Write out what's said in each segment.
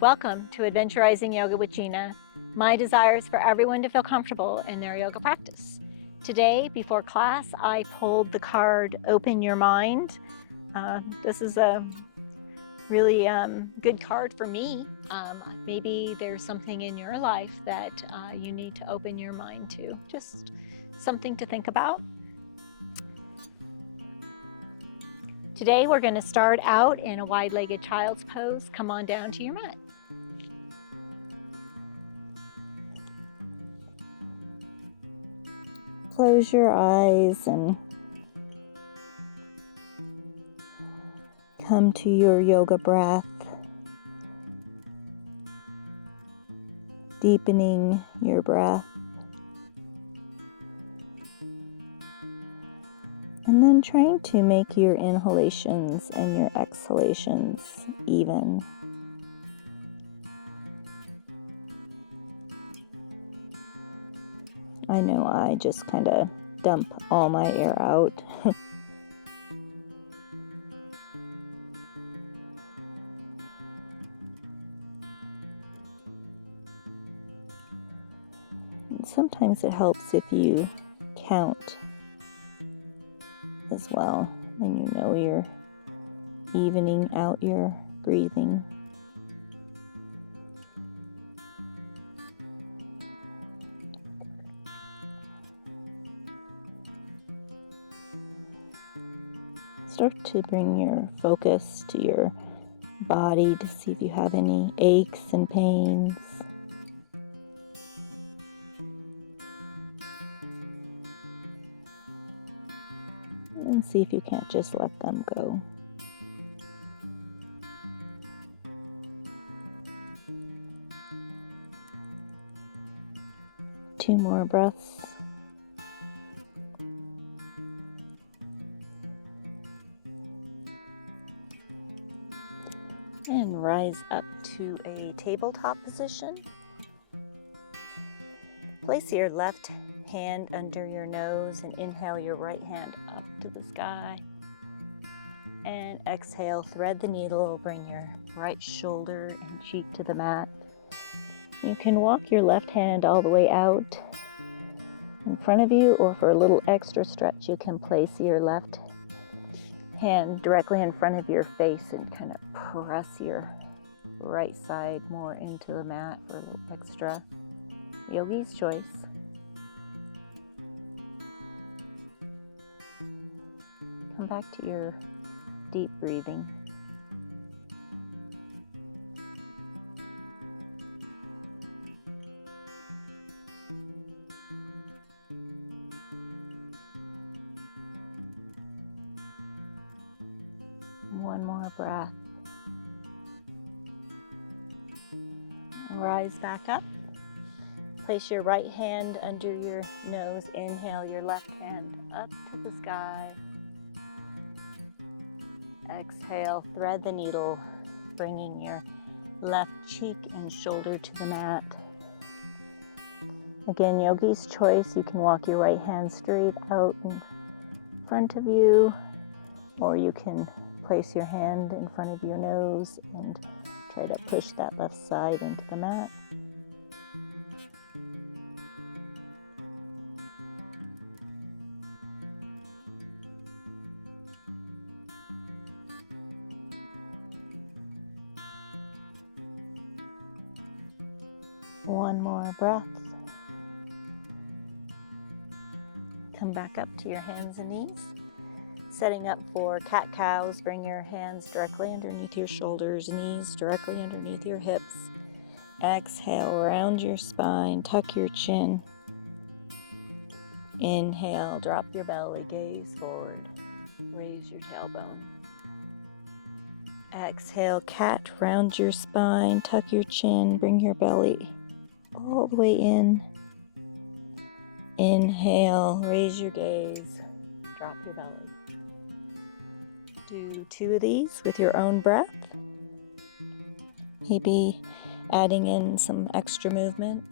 Welcome to Adventurizing Yoga with Gina. My desire is for everyone to feel comfortable in their yoga practice. Today, before class, I pulled the card, Open Your Mind. This is a really good card for me. Maybe there's something in your life that you need to open your mind to. Just something to think about. Today, we're going to start out in a wide-legged child's pose. Come on down to your mat. Close your eyes and come to your yoga breath, deepening your breath, and then trying to make your inhalations and your exhalations even. I know I just kind of dump all my air out. And sometimes it helps if you count as well, and you know you're evening out your breathing. Start to bring your focus to your body to see if you have any aches and pains. And see if you can't just let them go. Two more breaths. And rise up to a tabletop position. Place your left hand under your nose and inhale your right hand up to the sky. And exhale, thread the needle, bring your right shoulder and cheek to the mat. You can walk your left hand all the way out in front of you, or for a little extra stretch, you can place your left hand directly in front of your face and kind of press your right side more into the mat for a little extra. Yogi's choice. Come back to your deep breathing. One more breath. Rise back up. Place your right hand under your nose. Inhale your left hand up to the sky. Exhale, thread the needle, bringing your left cheek and shoulder to the mat. Again, yogi's choice. You can walk your right hand straight out in front of you, or you can place your hand in front of your nose and try to push that left side into the mat. One more breath. Come back up to your hands and knees. Setting up for cat-cows, bring your hands directly underneath your shoulders, knees directly underneath your hips. Exhale, round your spine, tuck your chin. Inhale, drop your belly, gaze forward, raise your tailbone. Exhale, cat, round your spine, tuck your chin, bring your belly all the way in. Inhale, raise your gaze, drop your belly. Do two of these with your own breath. Maybe adding in some extra movement.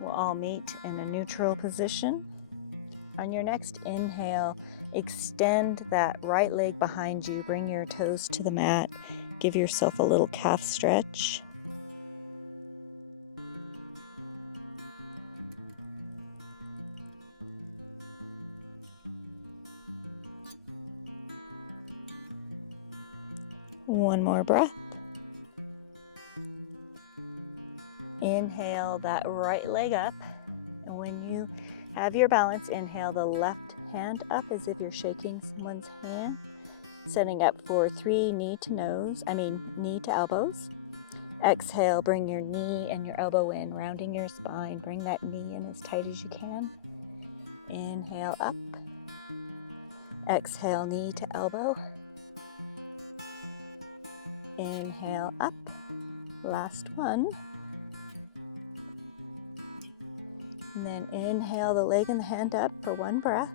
We'll all meet in a neutral position. On your next inhale, extend that right leg behind you. Bring your toes to the mat. Give yourself a little calf stretch. One more breath. Inhale that right leg up. And when you have your balance, inhale the left hand up as if you're shaking someone's hand. Setting up for 3 knee to elbows. Exhale, bring your knee and your elbow in, rounding your spine. Bring that knee in as tight as you can. Inhale up. Exhale, knee to elbow. Inhale up. Last one. And then inhale the leg and the hand up for 1 breath.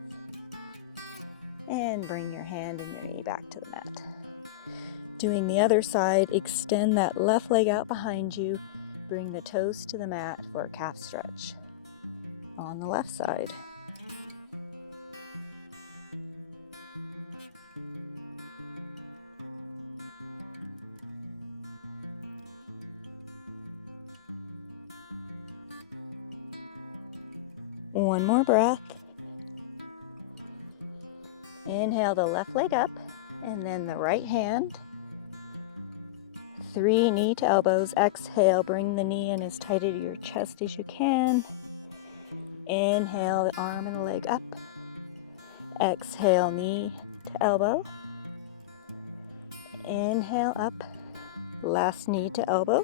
And bring your hand and your knee back to the mat. Doing the other side, extend that left leg out behind you. Bring the toes to the mat for a calf stretch on the left side. One more breath. Inhale the left leg up and then the right hand. 3 knee to elbows. Exhale, bring the knee in as tight to your chest as you can. Inhale the arm and the leg up. Exhale, knee to elbow. Inhale up. Last knee to elbow.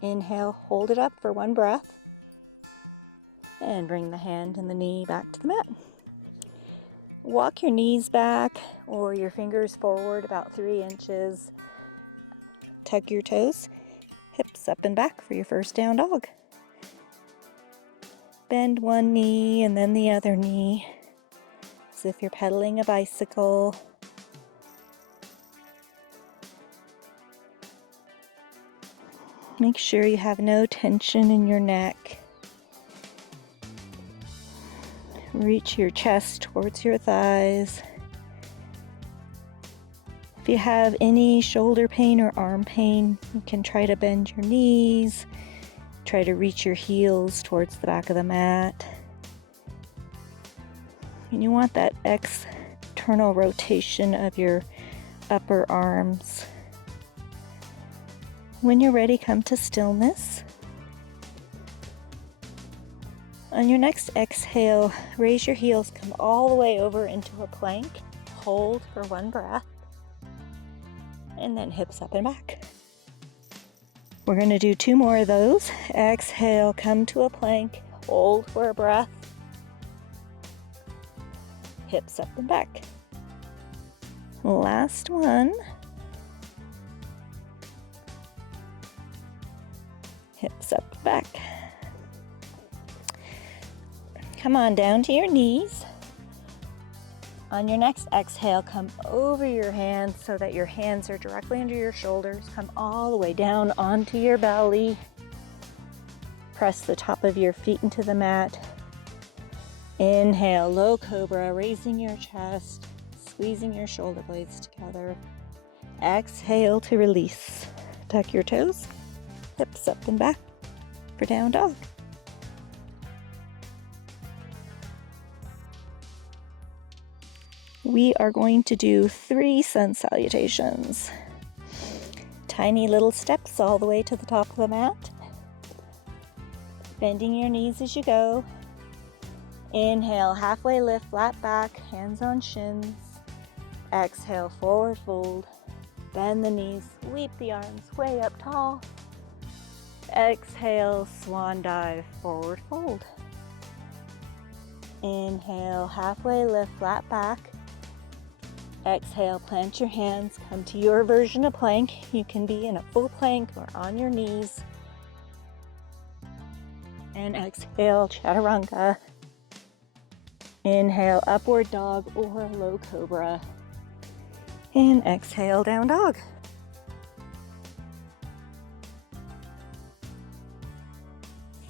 Inhale, hold it up for 1 breath. And bring the hand and the knee back to the mat. Walk your knees back or your fingers forward about 3 inches. Tuck your toes, hips up and back for your first down dog. Bend one knee and then the other knee, as if you're pedaling a bicycle. Make sure you have no tension in your neck. Reach your chest towards your thighs. If you have any shoulder pain or arm pain, you can try to bend your knees. Try to reach your heels towards the back of the mat. And you want that external rotation of your upper arms. When you're ready, come to stillness. On your next exhale, raise your heels, come all the way over into a plank. Hold for 1 breath. And then hips up and back. We're going to do 2 more of those. Exhale, come to a plank. Hold for a breath. Hips up and back. Last one. Hips up and back. Come on down to your knees. On your next exhale, come over your hands so that your hands are directly under your shoulders. Come all the way down onto your belly. Press the top of your feet into the mat. Inhale, low cobra, raising your chest, squeezing your shoulder blades together. Exhale to release. Tuck your toes, hips up and back for down dog. We are going to do 3 sun salutations. Tiny little steps all the way to the top of the mat. Bending your knees as you go. Inhale, halfway lift, flat back, hands on shins. Exhale, forward fold. Bend the knees, sweep the arms way up tall. Exhale, swan dive, forward fold. Inhale, halfway lift, flat back. Exhale, plant your hands, come to your version of plank. You can be in a full plank or on your knees. And exhale, chaturanga. Inhale, upward dog or low cobra. And exhale, down dog.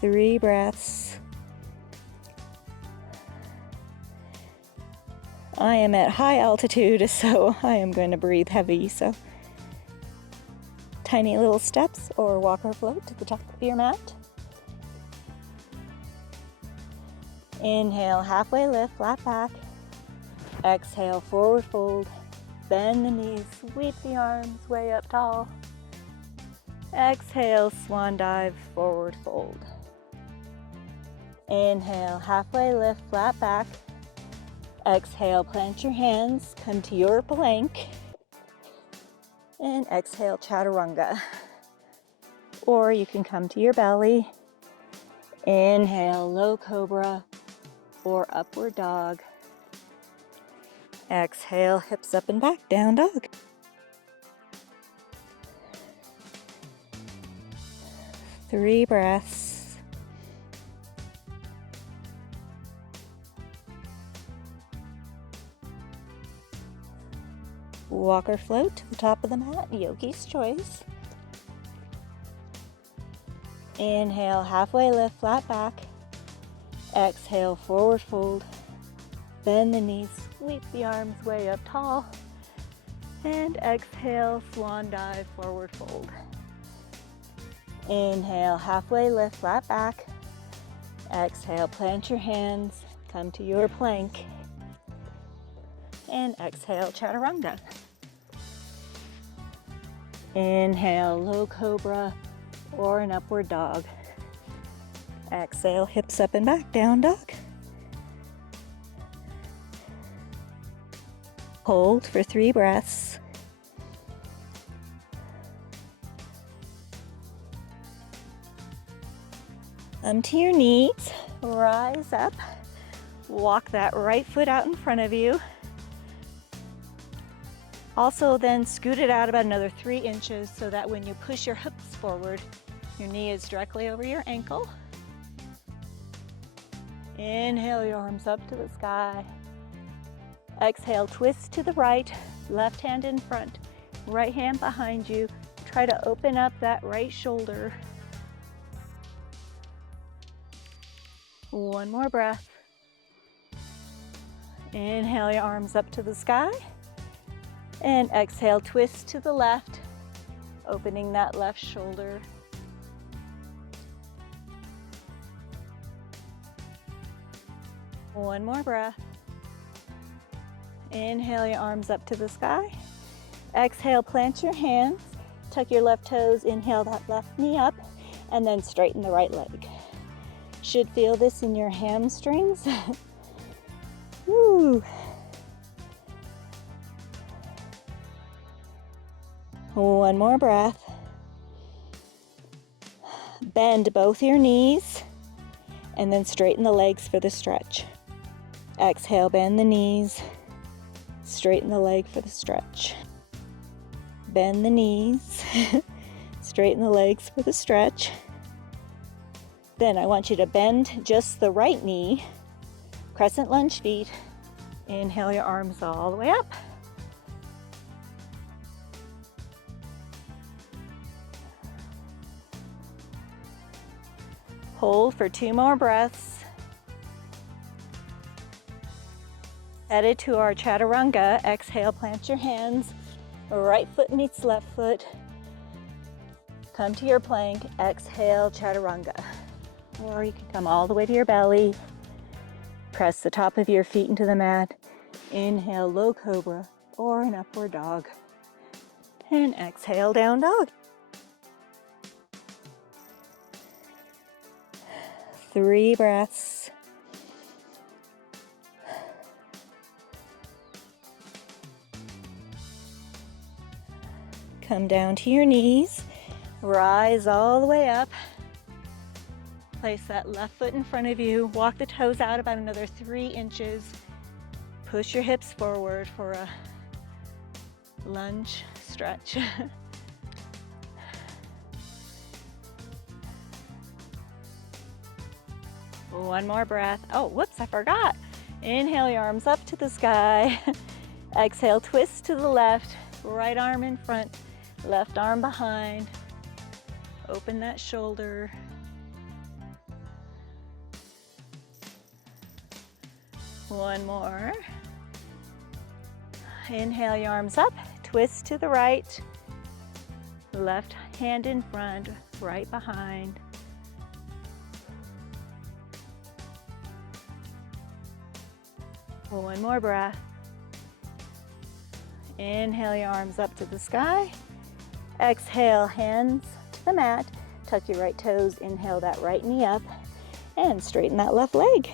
3 breaths. I am at high altitude, so I am going to breathe heavy. So tiny little steps or walk or float to the top of your mat. Inhale, halfway lift, flat back. Exhale, forward fold. Bend the knees, sweep the arms way up tall. Exhale, swan dive, forward fold. Inhale, halfway lift, flat back. Exhale, plant your hands, come to your plank. And exhale, chaturanga. Or you can come to your belly. Inhale, low cobra or upward dog. Exhale, hips up and back, down dog. Three breaths. Walk or float to the top of the mat, yogi's choice. Inhale, halfway lift, flat back. Exhale, forward fold. Bend the knees, sweep the arms way up tall. And exhale, swan dive, forward fold. Inhale, halfway lift, flat back. Exhale, plant your hands, come to your plank. And exhale, chaturanga. Inhale, low cobra or an upward dog. Exhale, hips up and back, down dog. Hold for 3 breaths. Come to your knees, rise up, walk that right foot out in front of you. Also then scoot it out about another 3 inches so that when you push your hips forward, your knee is directly over your ankle. Inhale your arms up to the sky. Exhale, twist to the right, left hand in front, right hand behind you. Try to open up that right shoulder. One more breath. Inhale your arms up to the sky. And exhale, twist to the left, opening that left shoulder. One more breath. Inhale your arms up to the sky. Exhale, plant your hands, tuck your left toes, inhale that left knee up, and then straighten the right leg. Should feel this in your hamstrings. Woo. One more breath. Bend both your knees and then straighten the legs for the stretch. Exhale, bend the knees, straighten the leg for the stretch. Bend the knees, straighten the legs for the stretch. Then I want you to bend just the right knee, crescent lunge feet. Inhale your arms all the way up. Hold for 2 more breaths. Headed to our chaturanga. Exhale, plant your hands. Right foot meets left foot. Come to your plank. Exhale, chaturanga. Or you can come all the way to your belly. Press the top of your feet into the mat. Inhale, low cobra or an upward dog. And exhale, down dog. 3 breaths. Come down to your knees. Rise all the way up. Place that left foot in front of you. Walk the toes out about another 3 inches. Push your hips forward for a lunge stretch. One more breath. Oh, whoops, I forgot. Inhale your arms up to the sky. Exhale, twist to the left. Right arm in front, left arm behind. Open that shoulder. One more. Inhale your arms up, twist to the right, left hand in front, right behind. One more breath. Inhale your arms up to the sky. Exhale, hands to the mat. Tuck your right toes, inhale that right knee up, and straighten that left leg.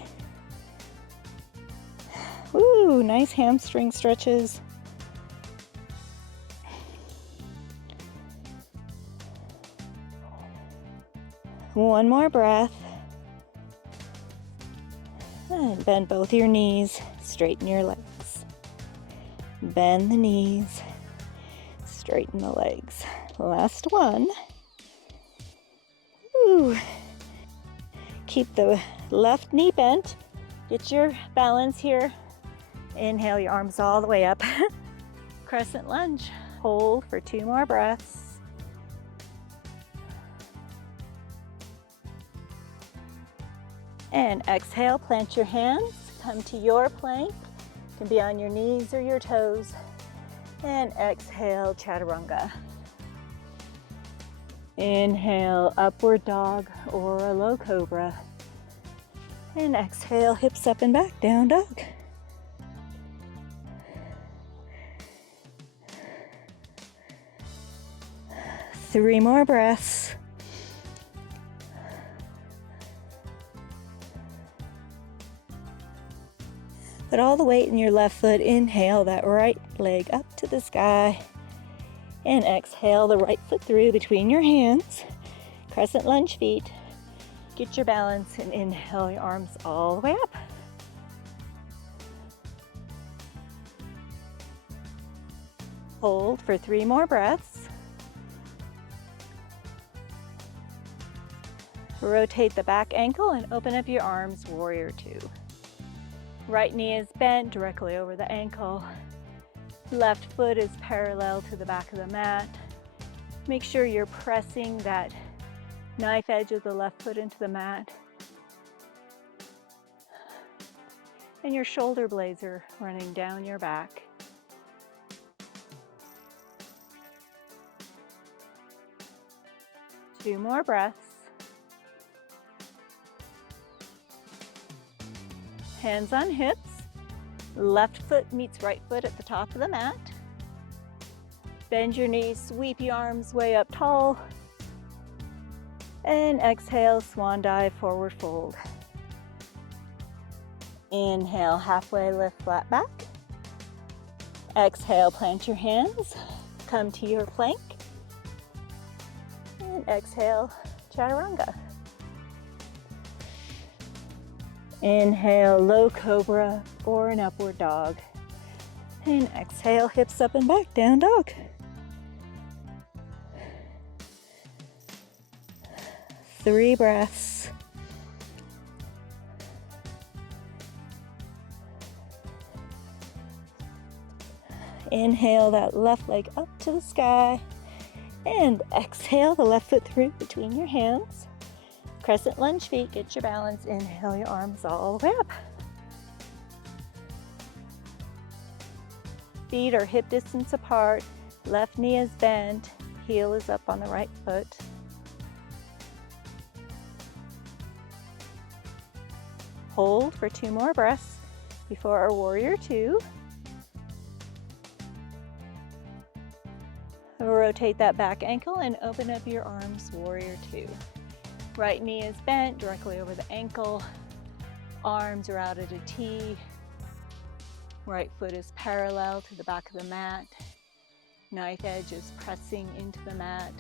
Woo, nice hamstring stretches. One more breath. And bend both your knees, straighten your legs. Bend the knees, straighten the legs. Last one. Woo. Keep the left knee bent. Get your balance here. Inhale your arms all the way up. Crescent lunge. Hold for 2 more breaths. And exhale, plant your hands. Come to your plank. You can be on your knees or your toes. And exhale, chaturanga. Inhale, upward dog or a low cobra. And exhale, hips up and back, down dog. Three more breaths. Put all the weight in your left foot. Inhale that right leg up to the sky. And exhale the right foot through between your hands. Crescent lunge feet. Get your balance and inhale your arms all the way up. Hold for 3 more breaths. Rotate the back ankle and open up your arms, warrior 2. Right knee is bent directly over the ankle. Left foot is parallel to the back of the mat. Make sure you're pressing that knife edge of the left foot into the mat. And your shoulder blades are running down your back. Two more breaths. Hands on hips. Left foot meets right foot at the top of the mat. Bend your knees, sweep your arms way up tall. And exhale, swan dive, forward fold. Inhale, halfway lift, flat back. Exhale, plant your hands. Come to your plank. And exhale, chaturanga. Inhale, low cobra or an upward dog. And exhale, hips up and back, down dog. Three breaths. Inhale that left leg up to the sky. And exhale the left foot through between your hands. Crescent lunge feet, get your balance. Inhale your arms all the way up. Feet are hip distance apart. Left knee is bent. Heel is up on the right foot. Hold for 2 more breaths before our warrior 2. Rotate that back ankle and open up your arms, warrior 2. Right knee is bent directly over the ankle. Arms are out at a T. Right foot is parallel to the back of the mat. Knife edge is pressing into the mat.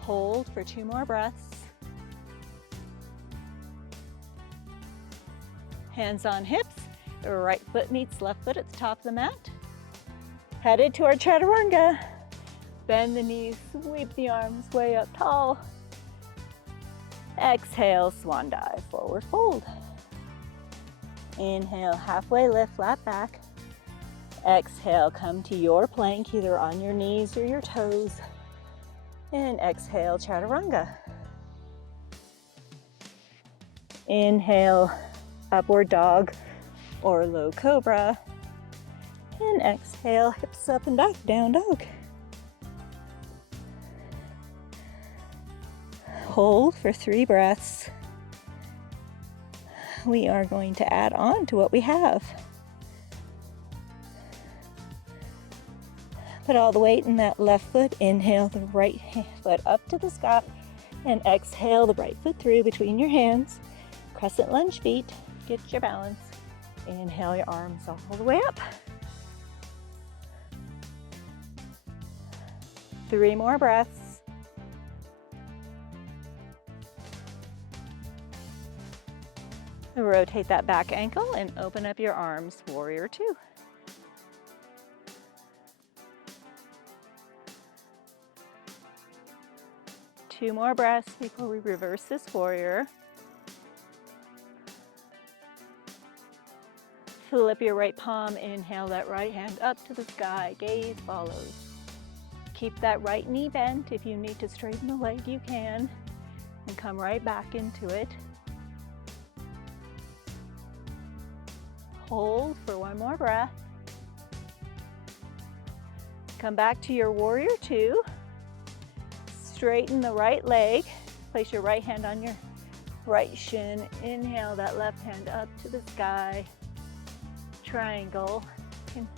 Hold for 2 more breaths. Hands on hips. Right foot meets left foot at the top of the mat. Headed to our chaturanga. Bend the knees, sweep the arms way up tall. Exhale, swan dive, forward fold. Inhale, halfway lift, flat back. Exhale, come to your plank, either on your knees or your toes. And exhale, chaturanga. Inhale, upward dog or low cobra. And exhale, hips up and back, down dog. Hold for 3 breaths. We are going to add on to what we have. Put all the weight in that left foot. Inhale the right foot up to the sky and exhale the right foot through between your hands. Crescent lunge feet. Get your balance. Inhale your arms all the way up. 3 more breaths. Rotate that back ankle and open up your arms, warrior 2. Two more breaths before we reverse this warrior. Flip your right palm, inhale that right hand up to the sky, gaze follows. Keep that right knee bent. If you need to straighten the leg, you can. And come right back into it. Hold for 1 more breath. Come back to your warrior 2. Straighten the right leg. Place your right hand on your right shin. Inhale that left hand up to the sky. Triangle. You can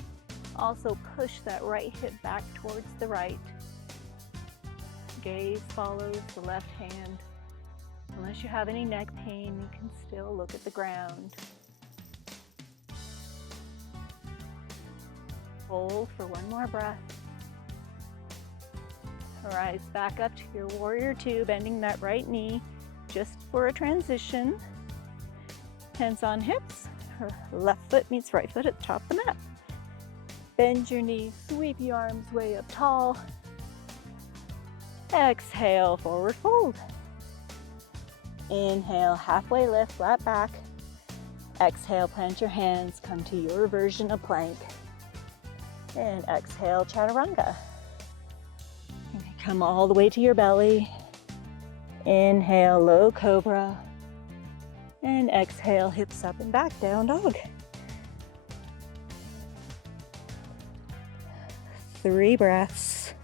also push that right hip back towards the right. Gaze follows the left hand. Unless you have any neck pain, you can still look at the ground. Hold for 1 more breath. Rise back up to your warrior 2, bending that right knee just for a transition. Hands on hips. Left foot meets right foot at the top of the mat. Bend your knees, sweep your arms way up tall. Exhale, forward fold. Inhale, halfway lift, flat back. Exhale, plant your hands, come to your version of plank. And exhale, chaturanga. Come all the way to your belly. Inhale, low cobra. And exhale, hips up and back, down dog. 3 breaths.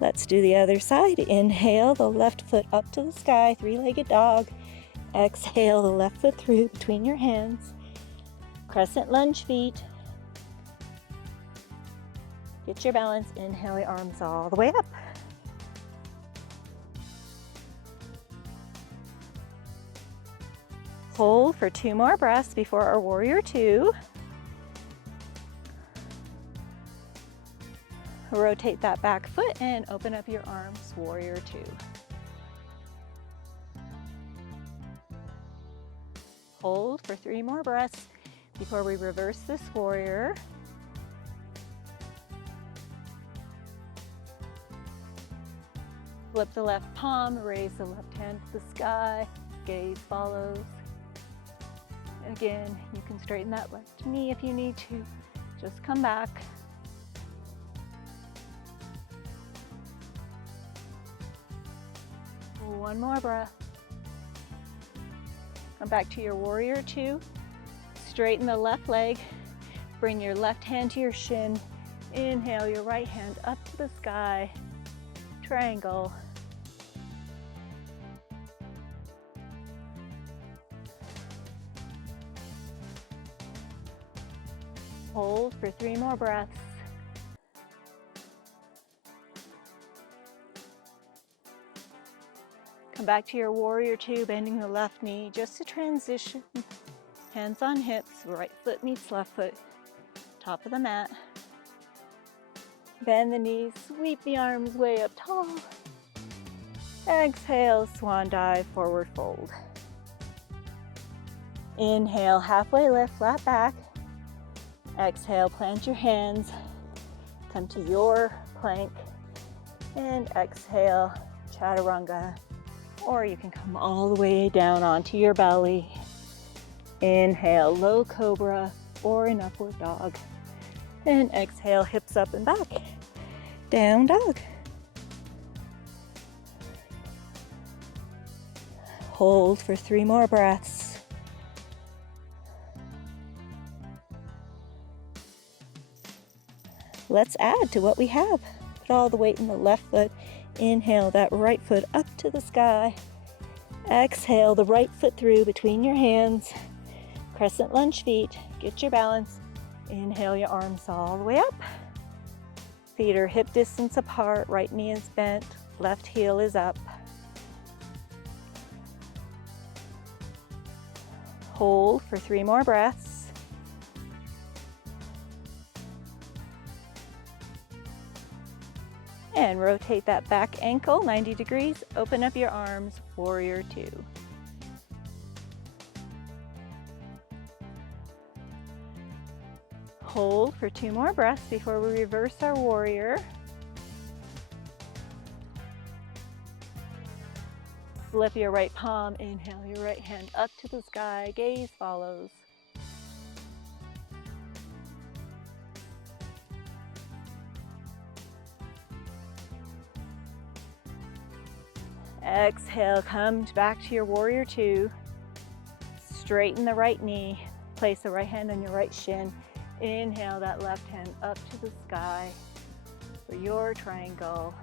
Let's do the other side. Inhale, the left foot up to the sky, 3-legged dog. Exhale, the left foot through between your hands. Crescent lunge feet. Get your balance. Inhale your arms all the way up. Hold for 2 more breaths before our warrior 2. Rotate that back foot and open up your arms, warrior 2. Hold for 3 more breaths before we reverse this warrior. Flip the left palm, raise the left hand to the sky, gaze follows. Again, you can straighten that left knee if you need to. Just come back. One more breath. Come back to your warrior 2. Straighten the left leg. Bring your left hand to your shin. Inhale your right hand up to the sky. Triangle. Hold for 3 more breaths. Come back to your warrior 2, bending the left knee, just a transition. Hands on hips, right foot meets left foot, top of the mat. Bend the knees, sweep the arms way up tall. Exhale, swan dive, forward fold. Inhale, halfway lift, flat back. Exhale, plant your hands, come to your plank, and exhale, chaturanga. Or you can come all the way down onto your belly. Inhale, low cobra or an upward dog. And exhale, hips up and back. Down dog. Hold for 3 more breaths. Let's add to what we have. Put all the weight in the left foot. Inhale that right foot up to the sky. Exhale the right foot through between your hands. Crescent lunge feet. Get your balance. Inhale your arms all the way up. Feet are hip distance apart. Right knee is bent. Left heel is up. Hold for 3 more breaths. And rotate that back ankle 90 degrees. Open up your arms, warrior 2. Hold for 2 more breaths before we reverse our warrior. Flip your right palm, inhale your right hand up to the sky, gaze follows. Exhale, come back to your warrior 2. Straighten the right knee, place the right hand on your right shin. Inhale that left hand up to the sky for your triangle.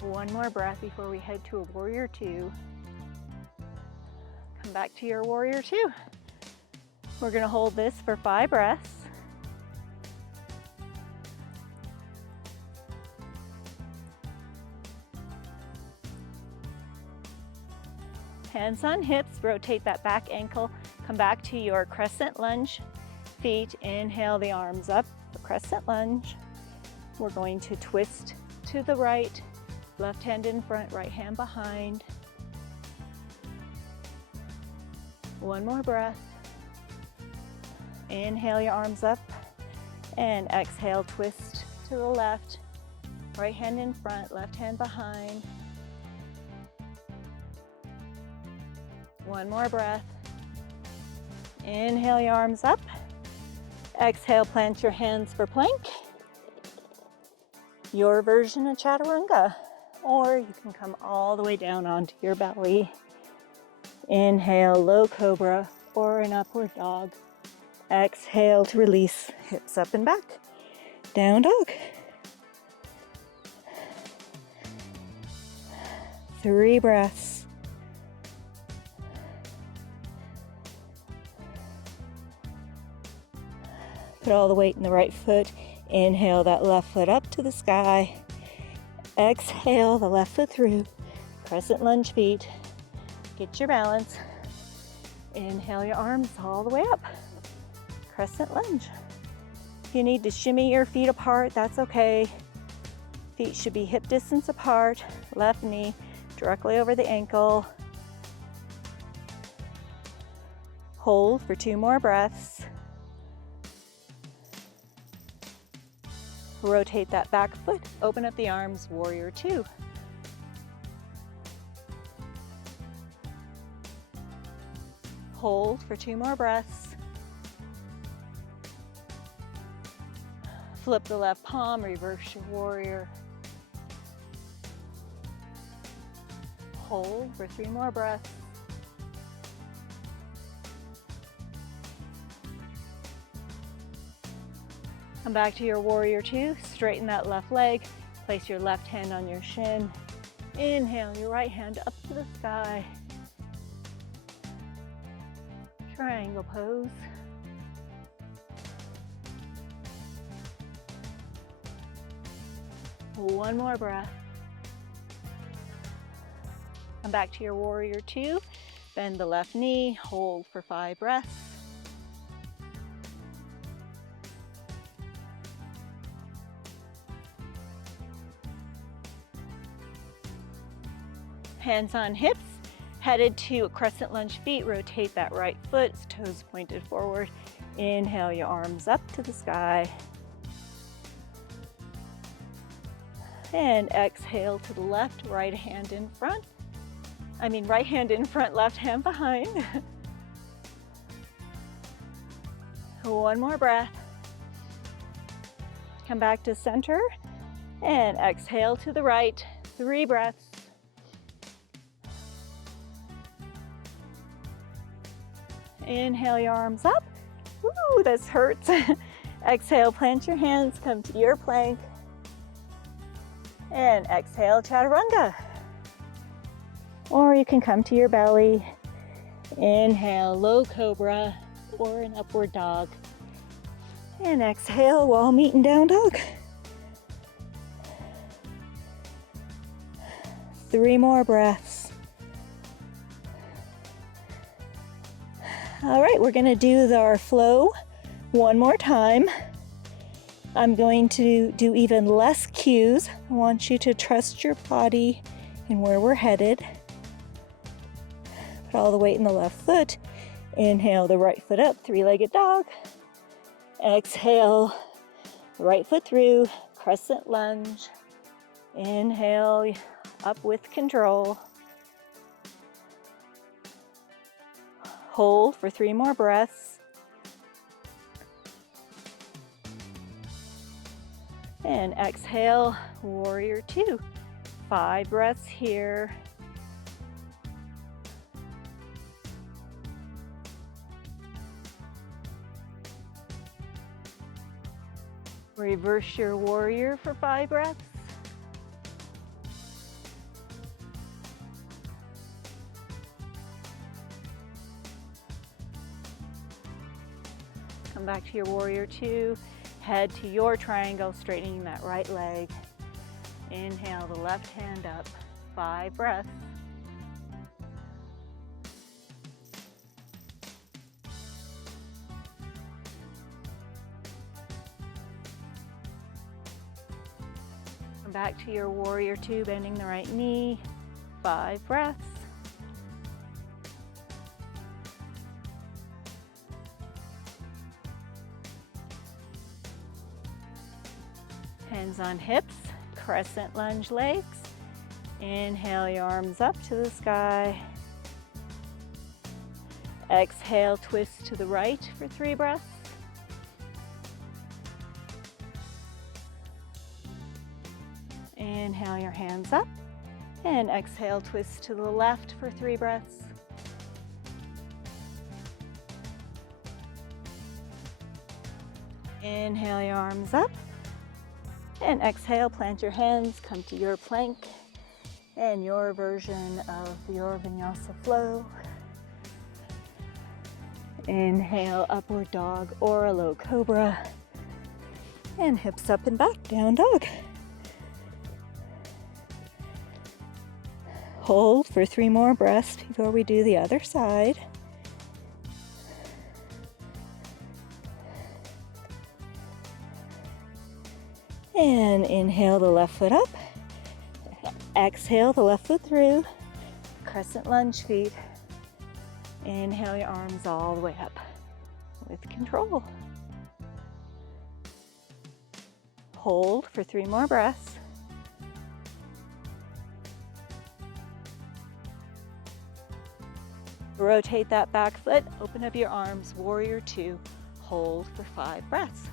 One more breath before we head to a warrior 2. Come back to your warrior 2. We're going to hold this for 5 breaths. Hands on hips, rotate that back ankle. Come back to your crescent lunge feet. Inhale the arms up for crescent lunge. We're going to twist to the right. Left hand in front, right hand behind. One more breath. Inhale your arms up and exhale, twist to the left. Right hand in front, left hand behind. One more breath. Inhale your arms up. Exhale, plant your hands for plank. Your version of chaturanga. Or you can come all the way down onto your belly. Inhale, low cobra or an upward dog. Exhale to release, hips up and back. Down dog. 3 breaths. Put all the weight in the right foot. Inhale that left foot up to the sky. Exhale the left foot through. Crescent lunge feet. Get your balance. Inhale your arms all the way up. Crescent lunge. If you need to shimmy your feet apart, that's okay. Feet should be hip distance apart. Left knee directly over the ankle. Hold for 2 more breaths. Rotate that back foot, open up the arms, warrior 2. Hold for 2 more breaths. Flip the left palm, reverse your warrior. Hold for 3 more breaths. Come back to your warrior 2. Straighten that left leg. Place your left hand on your shin. Inhale your right hand up to the sky. Triangle pose. One more breath. Come back to your warrior 2. Bend the left knee. Hold for 5 breaths. Hands on hips, headed to crescent lunge feet. Rotate that right foot, toes pointed forward. Inhale your arms up to the sky. And exhale to the left, right hand in front. Right hand in front, left hand behind. One more breath. Come back to center and exhale to the right. 3 breaths. Inhale your arms up. Woo, this hurts. Exhale, plant your hands, come to your plank. And exhale, chaturanga. Or you can come to your belly. Inhale, low cobra or an upward dog. And exhale, wall meet and down dog. 3 more breaths. All right, we're gonna do our flow one more time. I'm going to do even less cues. I want you to trust your body and where we're headed. Put all the weight in the left foot. Inhale the right foot up, 3-legged dog. Exhale, right foot through, crescent lunge. Inhale, up with control. Hold for 3 more breaths. And exhale, warrior 2. 5 breaths here. Reverse your warrior for 5 breaths. Come back to your warrior 2. Head to your triangle, straightening that right leg. Inhale the left hand up. 5 breaths. Come back to your warrior 2, bending the right knee. 5 breaths. Hands on hips, crescent lunge legs. Inhale your arms up to the sky. Exhale, twist to the right for 3 breaths. Inhale your hands up. And exhale, twist to the left for 3 breaths. Inhale your arms up. And exhale, plant your hands, come to your plank and your version of your Vinyasa flow. Inhale, upward dog or a low cobra. And hips up and back, down dog. Hold for 3 more breaths before we do the other side. And inhale the left foot up. Exhale the left foot through. Crescent lunge feet. Inhale your arms all the way up with control. Hold for 3 more breaths. Rotate that back foot, open up your arms, warrior 2. Hold for 5 breaths.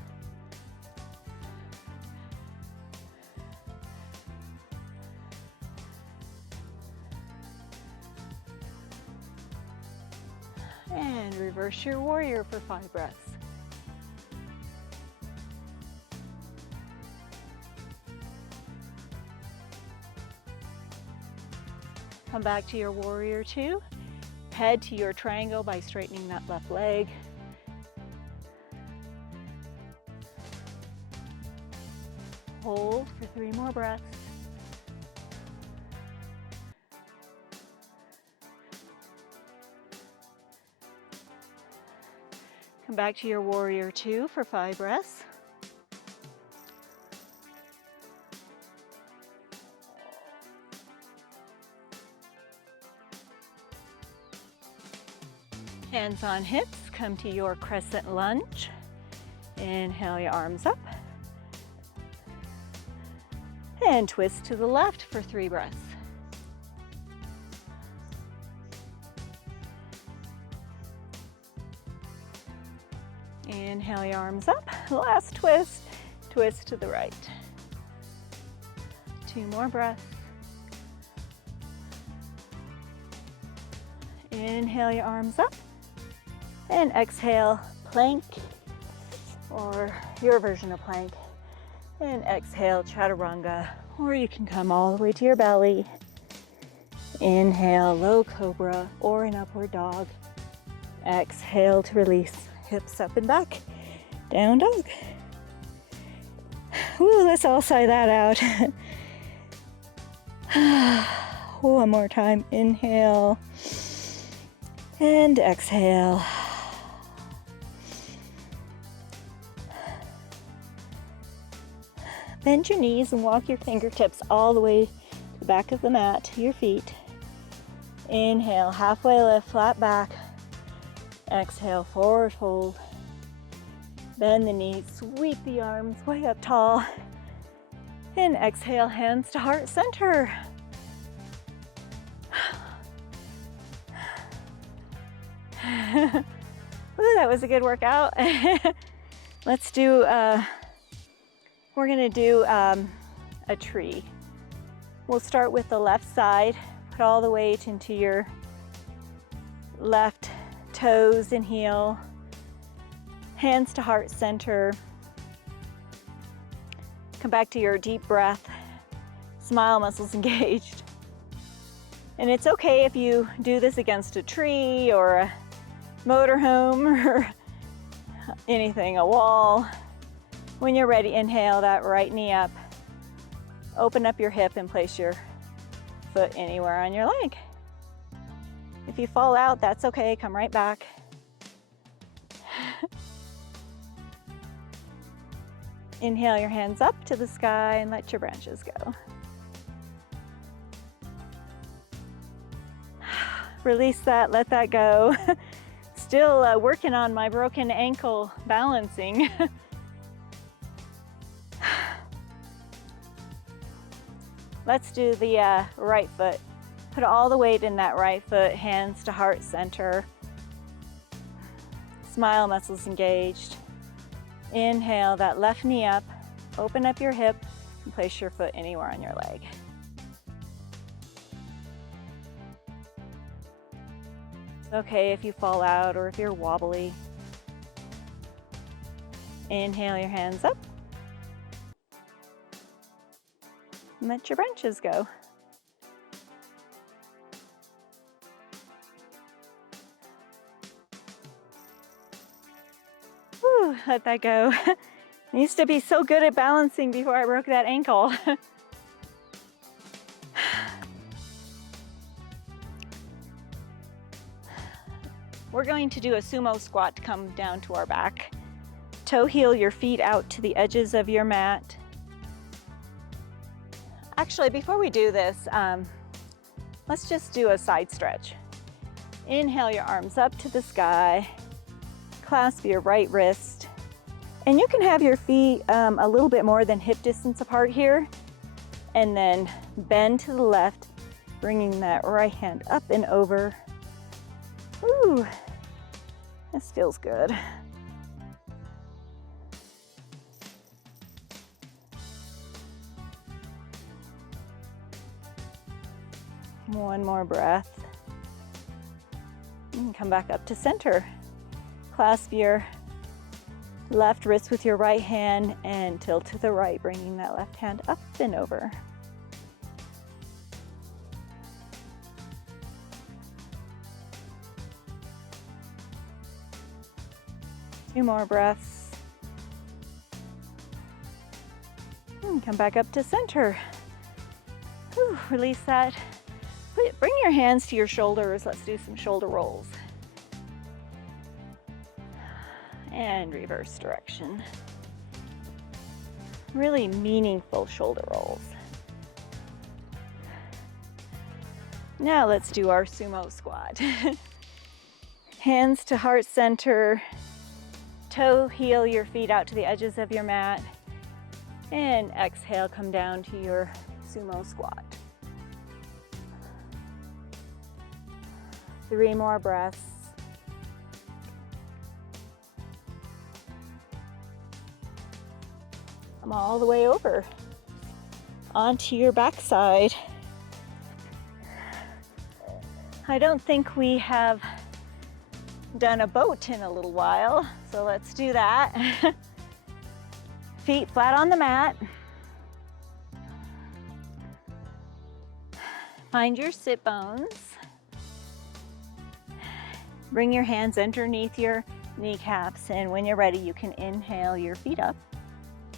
And reverse your warrior for 5 breaths. Come back to your warrior 2. Head to your triangle by straightening that left leg. Hold for 3 more breaths. Come back to your warrior 2 for 5 breaths. Hands on hips, come to your crescent lunge. Inhale your arms up. And twist to the left for 3 breaths. Inhale your arms up. Last twist. Twist to the right. 2 more breaths. Inhale your arms up. And exhale, plank, or your version of plank. And exhale, chaturanga, or you can come all the way to your belly. Inhale, low cobra, or an upward dog. Exhale to release, hips up and back, down dog. Woo, let's all sigh that out. One more time, inhale, and exhale. Bend your knees and walk your fingertips all the way to the back of the mat to your feet. Inhale, halfway lift, flat back. Exhale, forward fold. Bend the knees, sweep the arms way up tall. And exhale, hands to heart center. Ooh, that was a good workout. Let's do, we're gonna do a tree. We'll start with the left side. Put all the weight into your left toes and heel. Hands to heart center. Come back to your deep breath. Smile muscles engaged. And it's okay if you do this against a tree or a motorhome or anything, a wall. When you're ready, inhale that right knee up. Open up your hip and place your foot anywhere on your leg. If you fall out, that's okay, come right back. Inhale your hands up to the sky and let your branches go. Release that, let that go. Still working on my broken ankle balancing. Let's do the right foot. Put all the weight in that right foot, hands to heart center. Smile muscles engaged. Inhale that left knee up, open up your hip, and place your foot anywhere on your leg. It's okay if you fall out or if you're wobbly. Inhale your hands up. And let your branches go. Whew, let that go. I used to be so good at balancing before I broke that ankle. We're going to do a sumo squat to come down to our back. Toe heel your feet out to the edges of your mat. Actually, before we do this, let's just do a side stretch. Inhale your arms up to the sky. Clasp your right wrist. And you can have your feet a little bit more than hip distance apart here. And then bend to the left, bringing that right hand up and over. Ooh, this feels good. One more breath. And come back up to center. Clasp your left wrist with your right hand and tilt to the right, bringing that left hand up and over. Two more breaths. And come back up to center. Whew, release that. Bring your hands to your shoulders. Let's do some shoulder rolls. And reverse direction. Really meaningful shoulder rolls. Now let's do our sumo squat. Hands to heart center. Toe heel your feet out to the edges of your mat. And exhale, come down to your sumo squat. 3 more breaths. Come all the way over onto your backside. I don't think we have done a boat in a little while, so let's do that. Feet flat on the mat. Find your sit bones. Bring your hands underneath your kneecaps, and when you're ready, you can inhale your feet up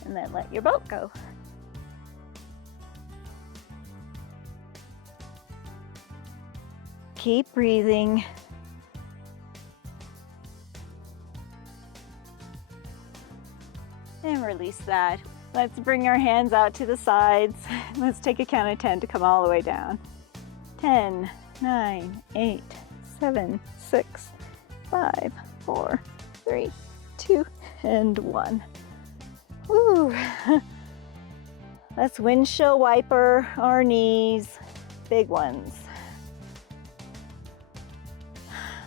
and then let your boat go. Keep breathing. And release that. Let's bring our hands out to the sides. Let's take a count of 10 to come all the way down. 10, 9, 8, 7, 6, 5, 4, 3, 2, and 1. Woo. Let's windshield wiper our knees, big ones.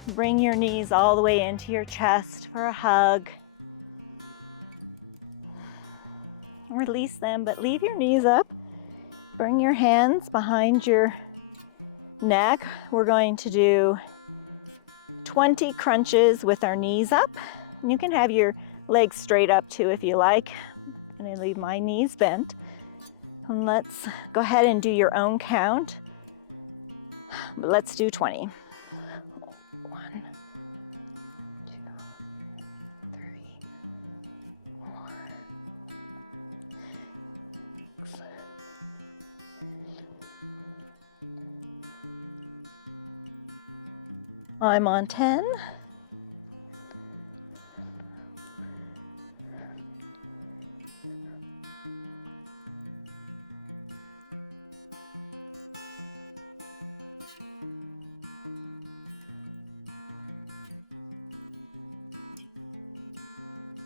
Bring your knees all the way into your chest for a hug. Release them, but leave your knees up. Bring your hands behind your neck. We're going to do 20 crunches with our knees up. And you can have your legs straight up too if you like. I'm going to leave my knees bent. And let's go ahead and do your own count. But let's do 20. 1, 2, 3, 4, 6. I'm on 10.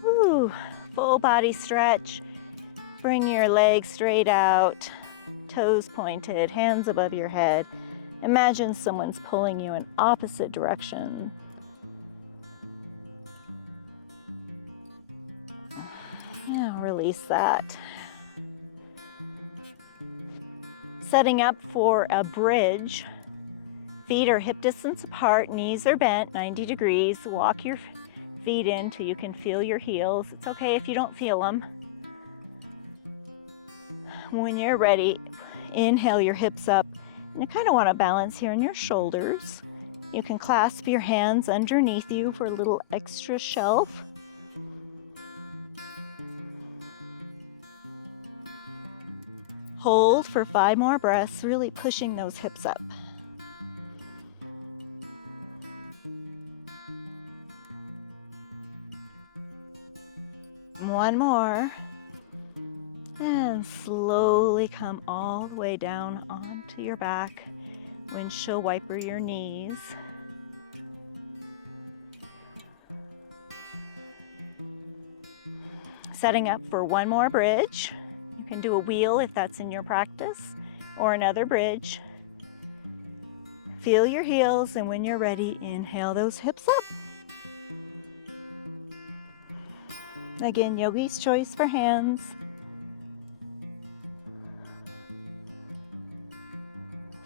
Ooh, full body stretch. Bring your legs straight out, toes pointed, hands above your head. Imagine someone's pulling you in opposite direction. Yeah, release that. Setting up for a bridge. Feet are hip distance apart, knees are bent 90 degrees. Walk your feet in till you can feel your heels. It's okay if you don't feel them. When you're ready, inhale your hips up. And you kind of want to balance here in your shoulders. You can clasp your hands underneath you for a little extra shelf. Hold for 5 more breaths, really pushing those hips up. One more. And slowly come all the way down onto your back. Windshield wiper your knees. Setting up for one more bridge. You can do a wheel if that's in your practice, or another bridge. Feel your heels, and when you're ready, inhale those hips up. Again, yogi's choice for hands.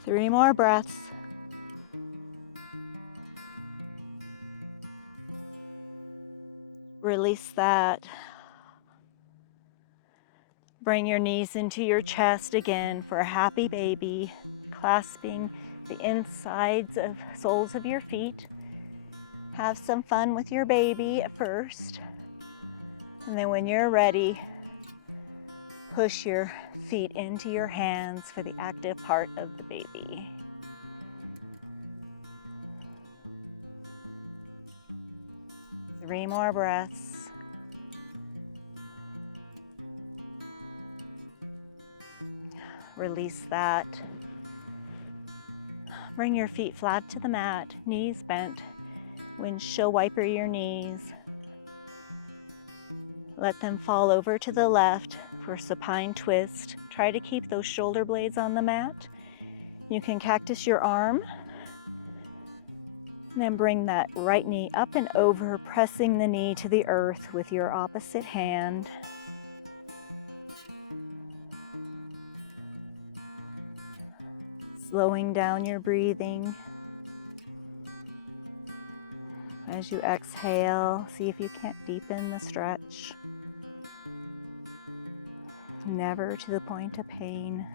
Three more breaths. Release that. Bring your knees into your chest again for a happy baby, clasping the insides of soles of your feet. Have some fun with your baby at first. And then when you're ready, push your feet into your hands for the active part of the baby. Three more breaths. Release that. Bring your feet flat to the mat, knees bent. Windshield wiper your knees. Let them fall over to the left for supine twist. Try to keep those shoulder blades on the mat. You can cactus your arm. And then bring that right knee up and over, pressing the knee to the earth with your opposite hand. Slowing down your breathing. As you exhale, see if you can't deepen the stretch. Never to the point of pain.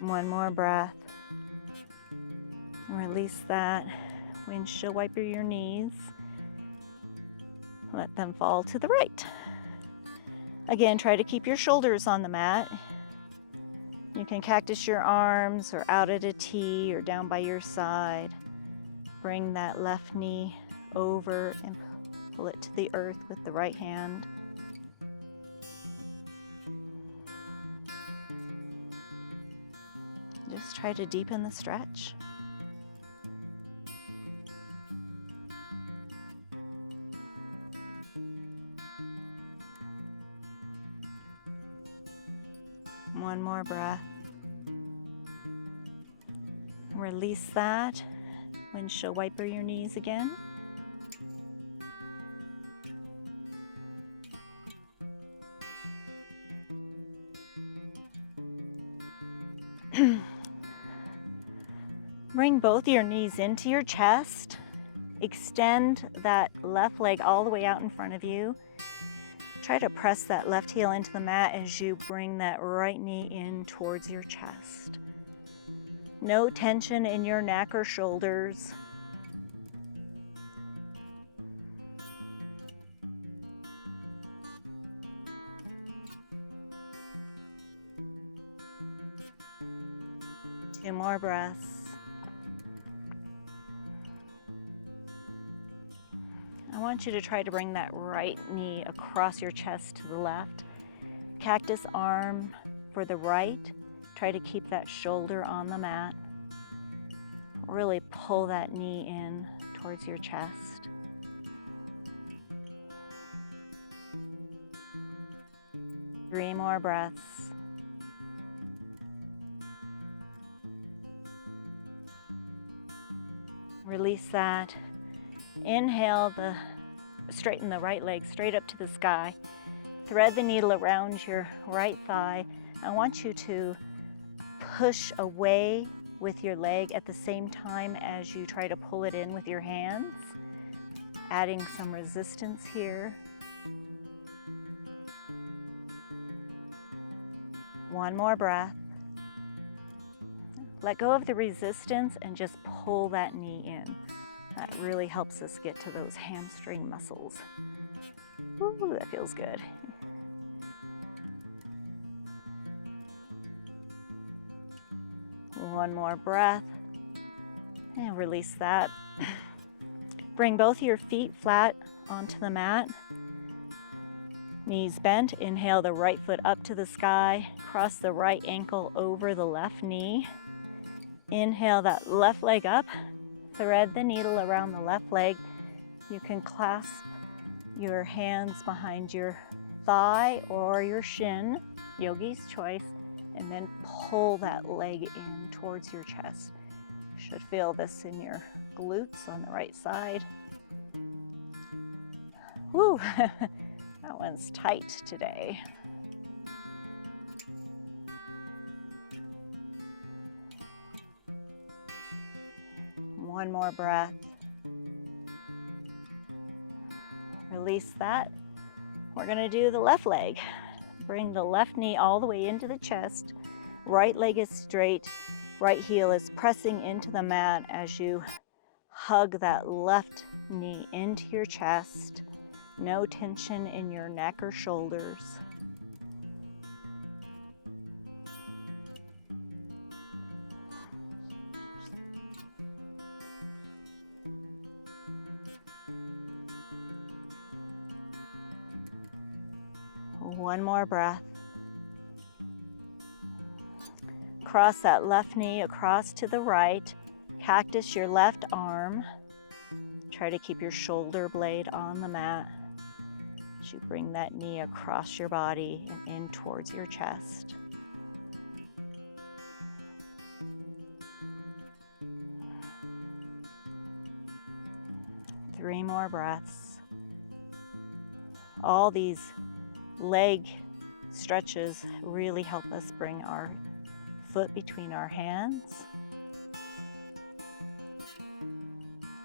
One more breath. Release that. Windshield wiper your knees. Let them fall to the right. Again, try to keep your shoulders on the mat. You can cactus your arms or out at a T or down by your side. Bring that left knee over and pull it to the earth with the right hand. Just try to deepen the stretch. One more breath. Release that. Windshield wiper your knees again. Bring both your knees into your chest. Extend that left leg all the way out in front of you. Try to press that left heel into the mat as you bring that right knee in towards your chest. No tension in your neck or shoulders. Two more breaths. I want you to try to bring that right knee across your chest to the left. Cactus arm for the right. Try to keep that shoulder on the mat. Really pull that knee in towards your chest. Three more breaths. Release that. Inhale, straighten the right leg straight up to the sky. Thread the needle around your right thigh. I want you to push away with your leg at the same time as you try to pull it in with your hands. Adding some resistance here. One more breath. Let go of the resistance and just pull that knee in. That really helps us get to those hamstring muscles. Ooh, that feels good. One more breath. And release that. Bring both your feet flat onto the mat. Knees bent. Inhale the right foot up to the sky. Cross the right ankle over the left knee. Inhale that left leg up. Thread the needle around the left leg. You can clasp your hands behind your thigh or your shin, yogi's choice, and then pull that leg in towards your chest. You should feel this in your glutes on the right side. Woo, that one's tight today. One more breath. Release that. We're going to do the left leg. Bring the left knee all the way into the chest. Right leg is straight. Right heel is pressing into the mat as you hug that left knee into your chest. No tension in your neck or shoulders. One more breath. Cross that left knee across to the right. Cactus your left arm. Try to keep your shoulder blade on the mat as you bring that knee across your body and in towards your chest. Three more breaths. All these leg stretches really help us bring our foot between our hands.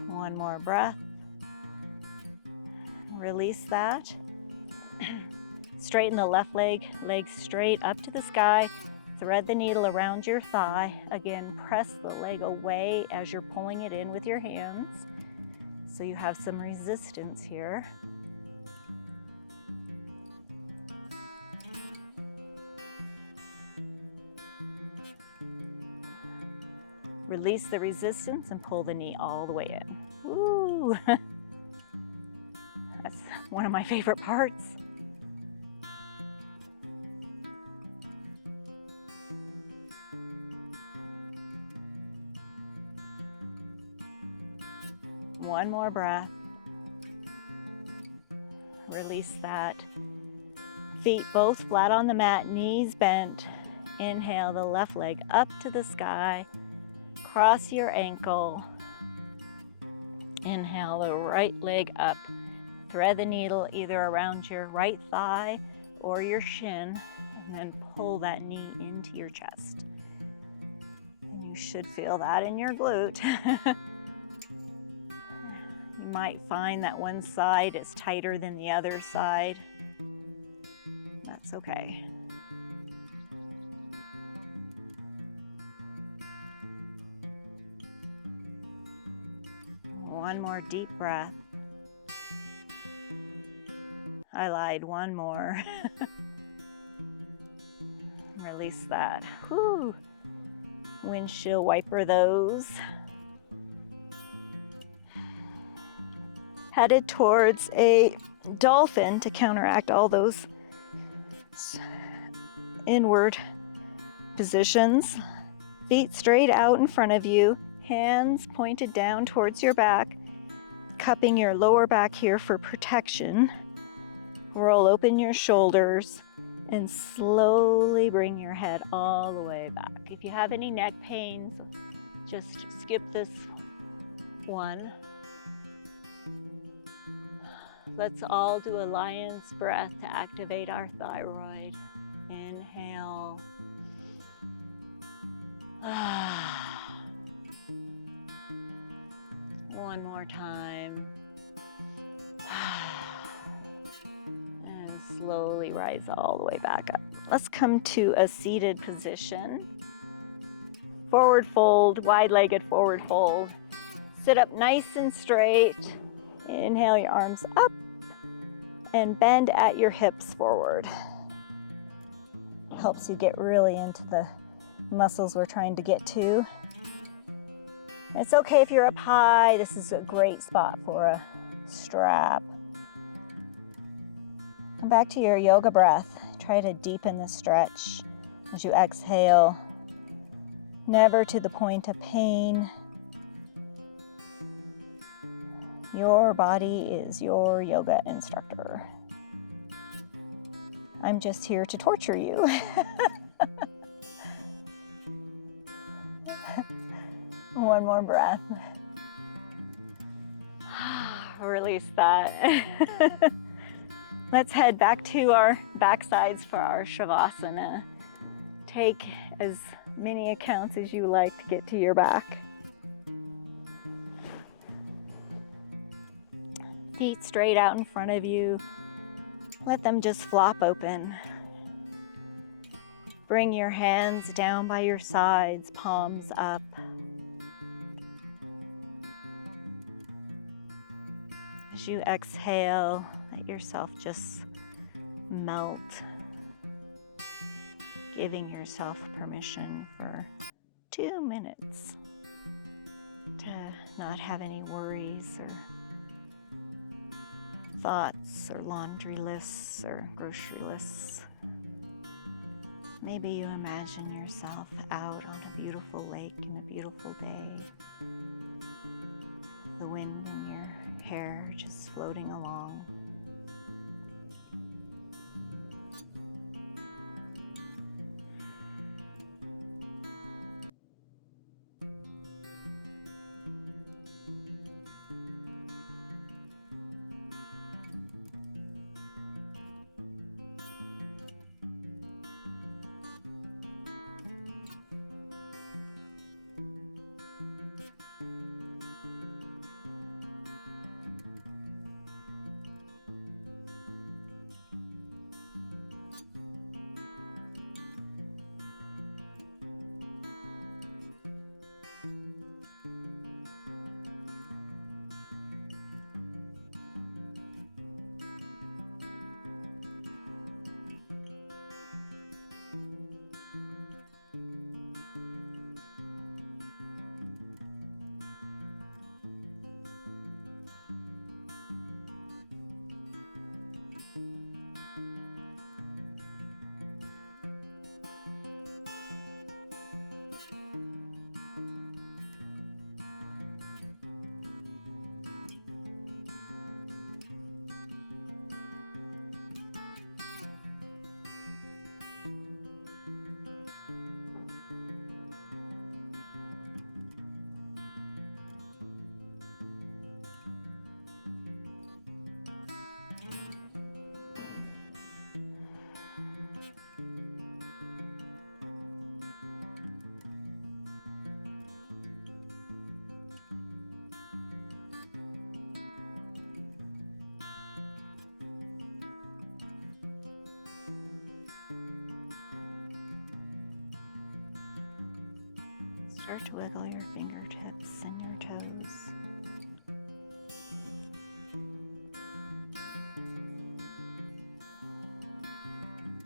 One more breath. Release that. Straighten the left leg, leg straight up to the sky. Thread the needle around your thigh. Again, press the leg away as you're pulling it in with your hands. So you have some resistance here. Release the resistance and pull the knee all the way in. Woo! That's one of my favorite parts. One more breath. Release that. Feet both flat on the mat, knees bent. Inhale the left leg up to the sky. Cross your ankle. Inhale the right leg up. Thread the needle either around your right thigh or your shin, and then pull that knee into your chest. And you should feel that in your glute. You might find that one side is tighter than the other side. That's okay. One more deep breath. I lied, one more. Release that. Whew. Windshield wiper those. Headed towards a dolphin to counteract all those inward positions. Feet straight out in front of you, hands pointed down towards your back, cupping your lower back here for protection. Roll open your shoulders and slowly bring your head all the way back. If you have any neck pains, just skip this one. Let's all do a lion's breath to activate our thyroid. Inhale. One more time. And slowly rise all the way back up. Let's come to a seated position. Forward fold, wide-legged forward fold. Sit up nice and straight. Inhale your arms up and bend at your hips forward. Helps you get really into the muscles we're trying to get to. It's okay if you're up high. This is a great spot for a strap. Come back to your yoga breath. Try to deepen the stretch as you exhale. Never to the point of pain. Your body is your yoga instructor. I'm just here to torture you. One more breath. Release that. Let's head back to our backsides for our Savasana. Take as many accounts as you like to get to your back. Feet straight out in front of you. Let them just flop open. Bring your hands down by your sides, palms up. As you exhale, let yourself just melt, giving yourself permission for 2 minutes to not have any worries or thoughts or laundry lists or grocery lists. Maybe you imagine yourself out on a beautiful lake in a beautiful day. The wind in your hair just floating along. Start to wiggle your fingertips and your toes.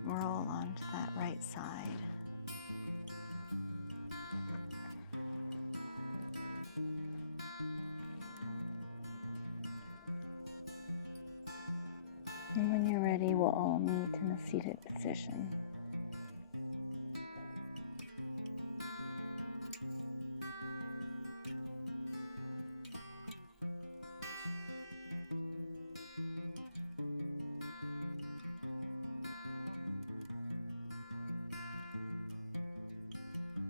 Roll onto that right side. And when you're ready, we'll all meet in a seated position.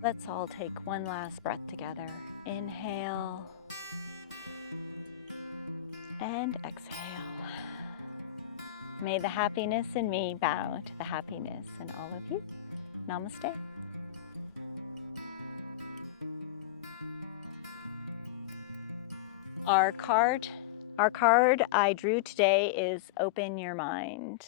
Let's all take one last breath together. Inhale and exhale. May the happiness in me bow to the happiness in all of you. Namaste. Our card I drew today is Open Your Mind.